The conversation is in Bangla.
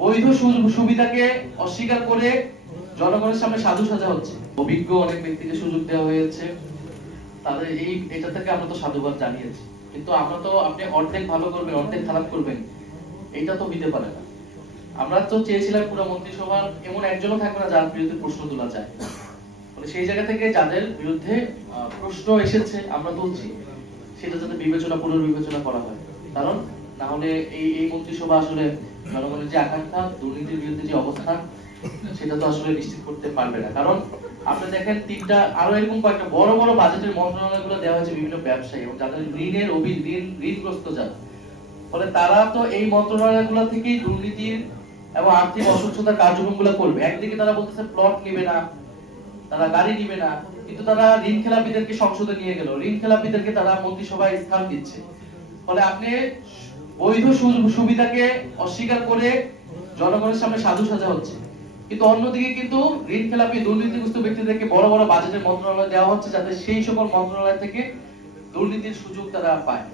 বৈধ সুবিধাকে অস্বীকার করে জনগণের সামনে সাধু সাজা হচ্ছে। অভিজ্ঞ অনেক ব্যক্তিকে সুযোগ দেওয়া হয়েছে, তাদের এটা থেকে আমরা তো সাধুবাদ জানিয়েছি, কিন্তু আমরা তো আপনি অর্ধেক ভালো করবেন অর্ধেক খারাপ করবেন, এটা তো হইতে পারে না। আমরা তো চেয়েছিলাম পুরো মন্ত্রিসভার এমন একজনও থাকবে না যার বিরুদ্ধে প্রশ্ন তোলা যায়। সেই জায়গা থেকে যাদের বিরুদ্ধে প্রশ্ন এসেছে আমরা তুলছি, সেটা যাতে পুনর্বিবেচনা করা হয়। কারণ না হলে এই মন্ত্রিসভা আসলে জনগণের যে আকাঙ্ক্ষা, দুর্নীতির বিরুদ্ধে যে অবস্থান, সেটা তো আসলে নিশ্চিত করতে পারবে না। কারণ আপনি দেখেন আরো এরকম কয়েকটা বড় বড় বাজেটের মন্ত্রণালয়গুলো দেওয়া হয়েছে বিভিন্ন ব্যবসায়ী এবং যাদের ঋণগ্রস্ত যারা, ফলে তারা তো এই মন্ত্রণালয়গুলো থেকেই দুর্নীতির এবং আর্থিক অসচ্ছতার কার্যক্রমগুলো করবে। একদিকে তারা বলতেছে প্লট নেবে না, তারা গাড়ি নিবে না, কিন্তু তারা ঋণ খেলাপিদেরকে সংসদে নিয়ে গেল, ঋণ খেলাপিদেরকে তারা মন্ত্রিসভায় স্থান দিচ্ছে। ফলে আপনি বৈধ সুবিধাকে অস্বীকার করে জনগণের সামনে সাধু সাজা হচ্ছে, কিন্তু অন্যদিকে কিন্তু ঋণ খেলাপি দুর্নীতিগ্রস্ত ব্যক্তিদেরকে বড় বড় বাজেটের মন্ত্রণালয় দেওয়া হচ্ছে, যাতে সেই সকল মন্ত্রণালয় থেকে দুর্নীতির সুযোগ তারা পায়।